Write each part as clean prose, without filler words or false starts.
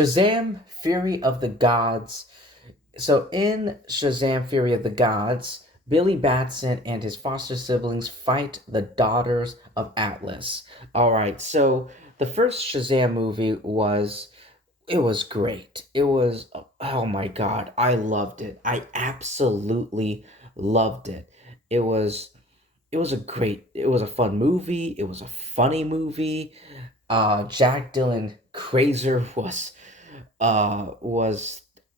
Shazam Fury of the Gods. So in Shazam Fury of the Gods, Billy Batson and his foster siblings fight the daughters of Atlas. All right, so the first Shazam movie was great. It was, oh my god, I loved it. I absolutely loved it. It was it was a fun movie. It was a funny movie. Jack Dylan Crazer was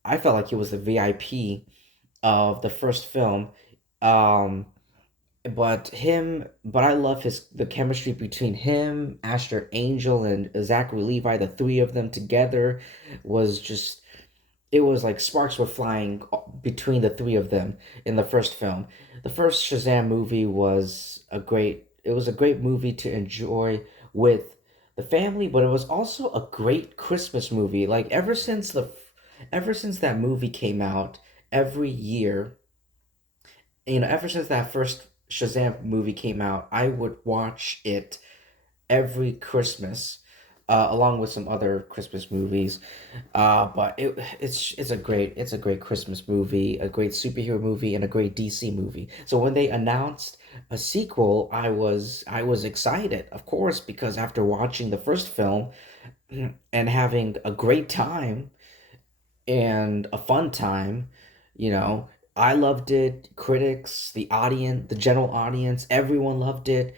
I felt like he was the VIP of the first film. Um, but I love his the chemistry between him, Asher Angel, and Zachary Levi. The three of them together was just it was like sparks were flying between the three of them in the first film. The first Shazam movie was a great movie to enjoy with the family, but it was also a great Christmas movie. Like ever since that movie came out, every year, ever since that first Shazam movie came out, I would watch it every Christmas, along with some other Christmas movies. But it's a great Christmas movie, a great superhero movie, and a great DC movie. So when they announced a sequel, I was excited, of course, because after watching the first film and having a great time and a fun time, you know. I loved it. Critics, the audience, the general audience, everyone loved it.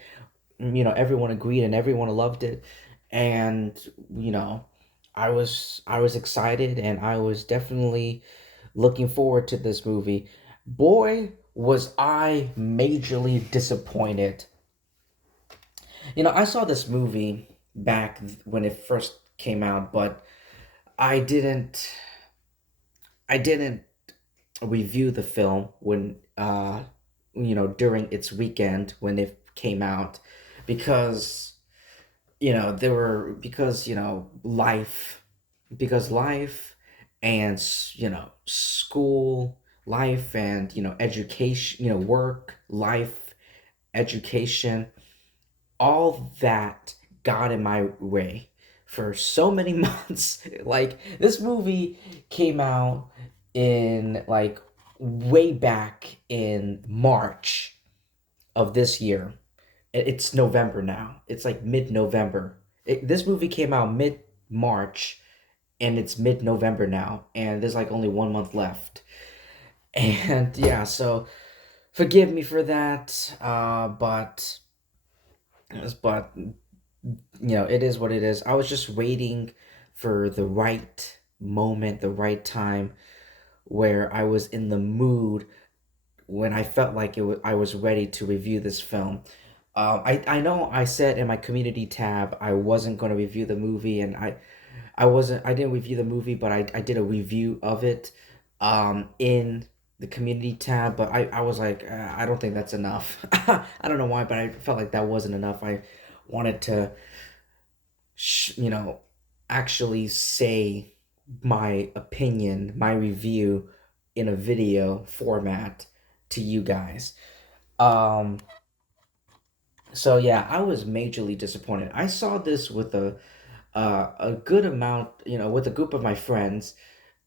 Everyone agreed and everyone loved it. And, you know, I was excited and I was definitely looking forward to this movie. Boy, was I majorly disappointed. I saw this movie back when it first came out, but I didn't I didn't review the film when during its weekend when it came out because there were because life and school life and education, work life, education, all that got in my way for so many months. Like this movie came out in like way back in March of this year. It's November now. It's like mid-November. This movie came out mid-March and it's mid-November now and there's like only 1 month left. And yeah, so forgive me for that. But it is what it is. I was just waiting for the right moment, the right time where I was in the mood when I felt like I was ready to review this film. I know I said in my community tab I wasn't going to review the movie, and I didn't review the movie, but I did a review of it in the community tab. But I was like, I don't think that's enough. I don't know why, but I felt like that wasn't enough. I wanted to you know, actually say my opinion, my review in a video format to you guys. Um, so yeah, I was majorly disappointed. I saw this with a good amount, with a group of my friends.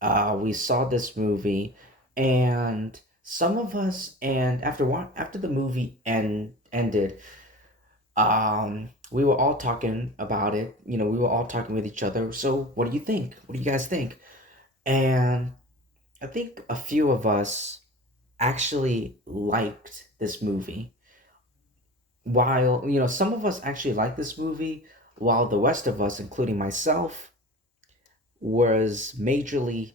We saw this movie, and some of us, and after the movie ended, we were all talking about it. We were all talking with each other. So, what do you think? What do you guys think? And I think a few of us actually liked this movie. While, some of us actually liked this movie, while the rest of us, including myself, majorly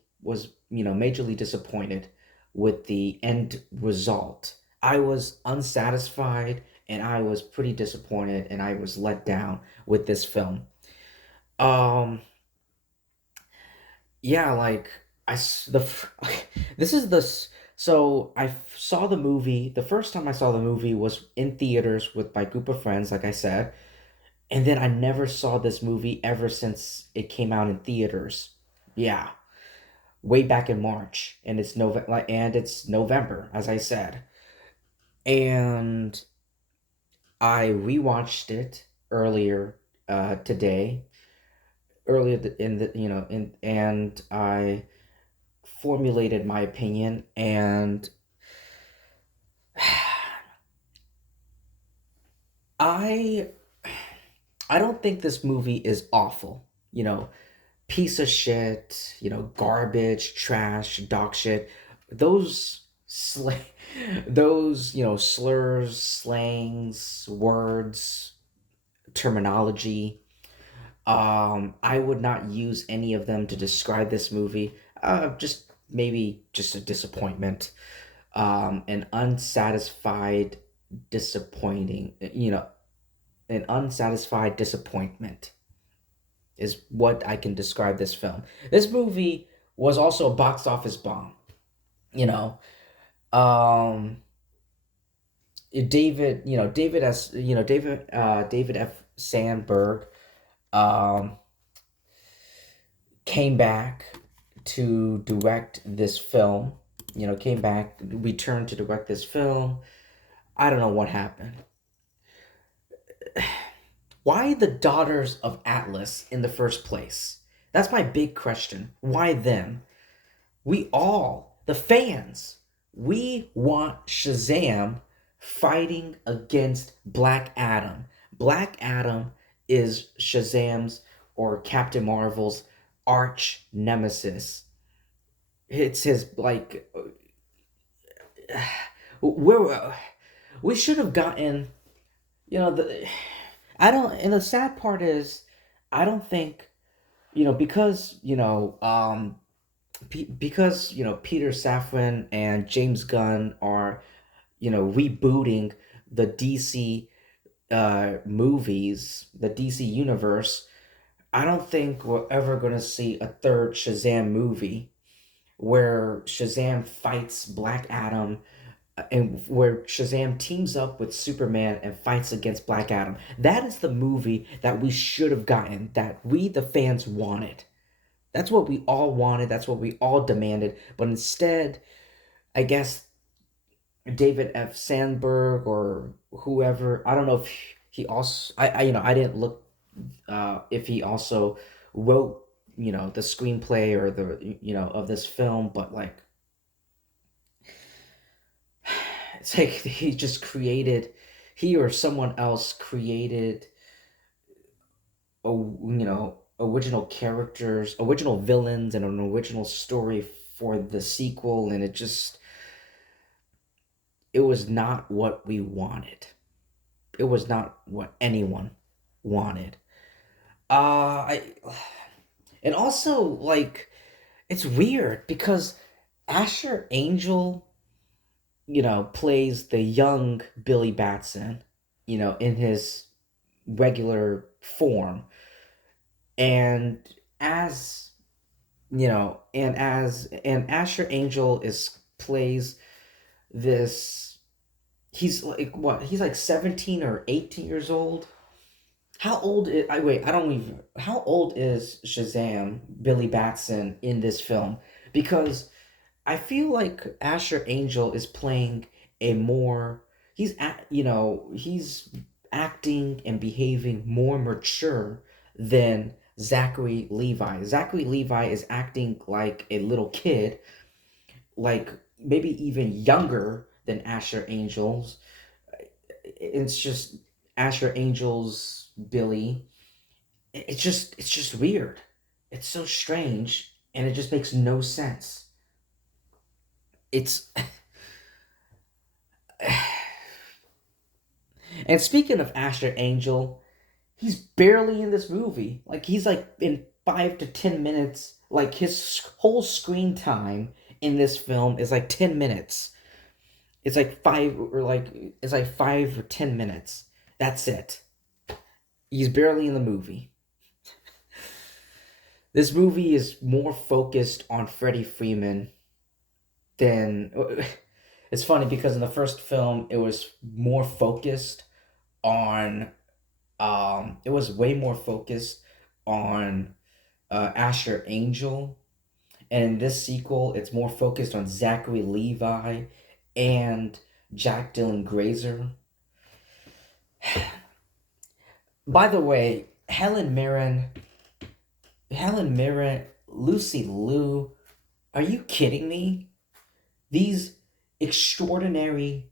disappointed with the end result. I was unsatisfied and I was pretty disappointed and I was let down with this film. Um yeah, like I s- the f- this is the s- so saw the movie. The first time I saw the movie was in theaters with my group of friends, like I said, and then I never saw this movie ever since it came out in theaters. Yeah, way back in March, and it's November, as I said. And I rewatched it earlier today, earlier in the in and I formulated my opinion, and I I don't think this movie is awful. Piece of shit, garbage, trash, dog shit. Those those, slurs, slangs, words, terminology. I would not use any of them to describe this movie. Just maybe just a disappointment. An unsatisfied, disappointing, an unsatisfied disappointment is what I can describe this film. This movie was also a box office bomb. You know, um, David F. Sandberg, um, came back to direct this film. Came back, returned to direct this film. I don't know what happened. Why the Daughters of Atlas in the first place? That's my big question. Why them? We all, the fans, we want Shazam fighting against Black Adam. Black Adam is Shazam's or Captain Marvel's arch nemesis. It's his like we're we should have gotten the I don't and the sad part is I don't think because because Peter Safran and James Gunn are rebooting the DC movies, the DC universe. I don't think we're ever going to see a third Shazam movie where Shazam fights Black Adam, and where Shazam teams up with Superman and fights against Black Adam. That is the movie that we should have gotten, that we the fans wanted. That's what we all wanted. That's what we all demanded. But instead, I guess David F. Sandberg or whoever, I don't know if he also, I didn't look if he also wrote, the screenplay or the, of this film, but like, it's like he just created, he or someone else created, original characters, original villains, and an original story for the sequel, and it was not what we wanted. It was not what anyone wanted. I and also like it's weird because Asher Angel, plays the young Billy Batson, in his regular form, and as and Asher Angel is plays this. He's like what? He's like 17 or 18 years old. How old is I wait, I don't even how old is Shazam, Billy Batson in this film? Because I feel like Asher Angel is playing a more he's acting and behaving more mature than Zachary Levi. Zachary Levi is acting like a little kid, like maybe even younger than Asher Angel's. It's just Asher Angel's Billy. It's just weird. It's so strange and it just makes no sense. It's And speaking of Asher Angel, he's barely in this movie. Like he's like in 5 to 10 minutes. Like his whole screen time in this film is like 10 minutes. It's like it's like 5 or 10 minutes. That's it. He's barely in the movie. This movie is more focused on Freddie Freeman than. It's funny because in the first film it was more focused on it was way more focused on Asher Angel, and in this sequel, it's more focused on Zachary Levi and Jack Dylan Grazer. By the way, Helen Mirren, Helen Mirren, Lucy Liu. Are you kidding me? These extraordinary,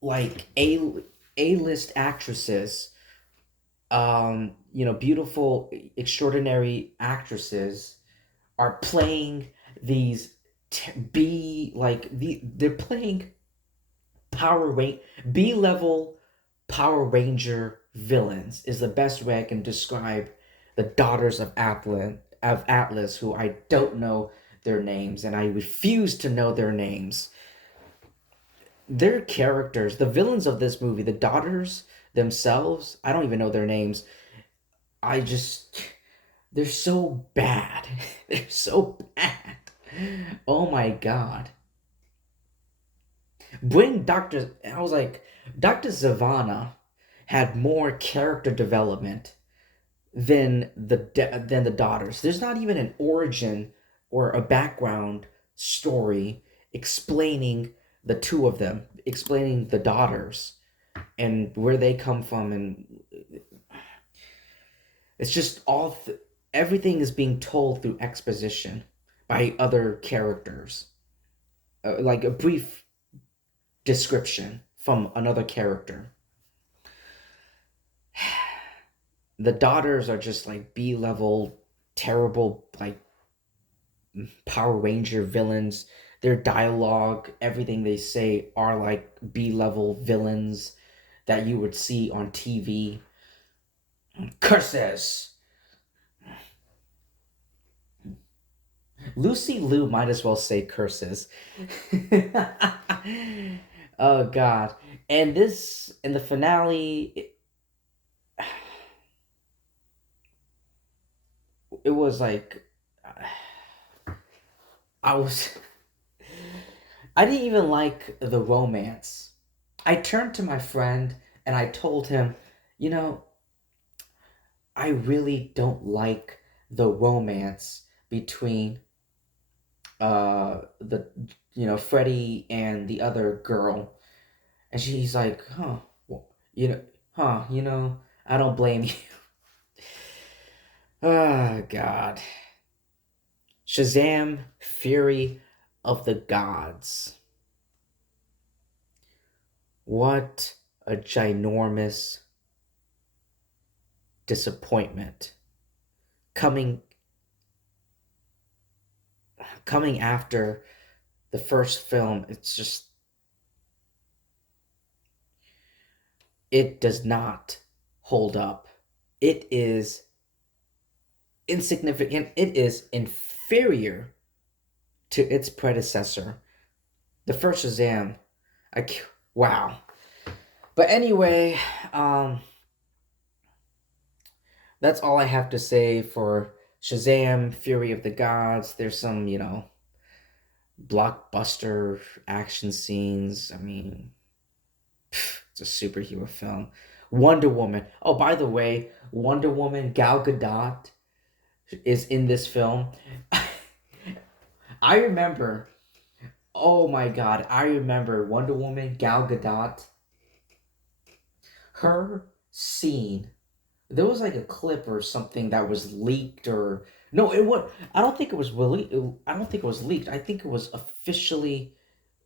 like A-list actresses, beautiful, extraordinary actresses are playing these they're playing Power Range B level Power Ranger villains is the best way I can describe the daughters of Atlas, who I don't know their names and I refuse to know their names. Their characters, the villains of this movie, the daughters themselves, I don't even know their names. I just they're so bad. They're so bad. Oh my god. Bring Dr. I was like, Dr. Zavanna had more character development than the daughters. There's not even an origin or a background story explaining the two of them, explaining the daughters and where they come from, and it's just everything is being told through exposition by other characters, like a brief description from another character. The daughters are just like B level, terrible, like Power Ranger villains. Their dialogue, everything they say are like B level villains that you would see on TV. Curses! Lucy Liu might as well say curses. Oh god. And this, in the finale, it was like I was I didn't even like the romance. I turned to my friend and I told him, you know, I really don't like the romance between the Freddie and the other girl. And she's like, huh, well, I don't blame you. Oh god. Shazam, Fury of the Gods. What a ginormous disappointment. Coming after the first film, it does not hold up. It is insignificant. It is inferior to its predecessor. The first Shazam, wow. But anyway, that's all I have to say for Shazam, Fury of the Gods. There's some, blockbuster action scenes. I mean, it's a superhero film. Wonder Woman. Oh, by the way, Wonder Woman, Gal Gadot is in this film. I remember, oh my god, I remember Wonder Woman, Gal Gadot. Her scene, there was like a clip or something that was leaked, or no, it was. I don't think it was really. I don't think it was leaked. I think it was officially,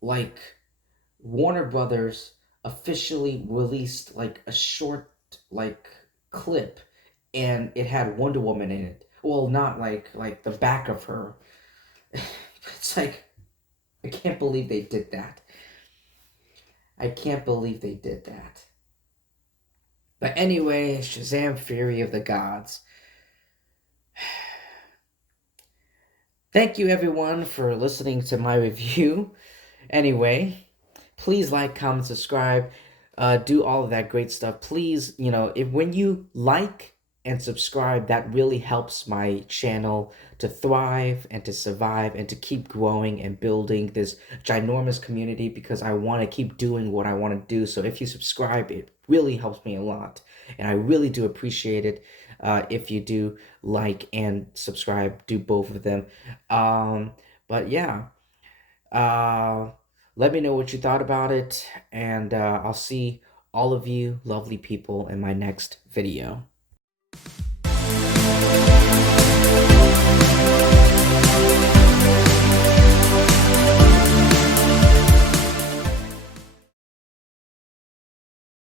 like, Warner Brothers officially released like a short like clip, and it had Wonder Woman in it. Well, not like the back of her. It's like, I can't believe they did that. I can't believe they did that. But anyway, Shazam, Fury of the Gods. Thank you everyone for listening to my review. Anyway, please like, comment, subscribe, do all of that great stuff. Please, when you like and subscribe, that really helps my channel to thrive and to survive and to keep growing and building this ginormous community, because I want to keep doing what I want to do. So if you subscribe, it really helps me a lot, and I really do appreciate it. If you do like and subscribe, do both of them. But yeah, let me know what you thought about it, and I'll see all of you lovely people in my next video.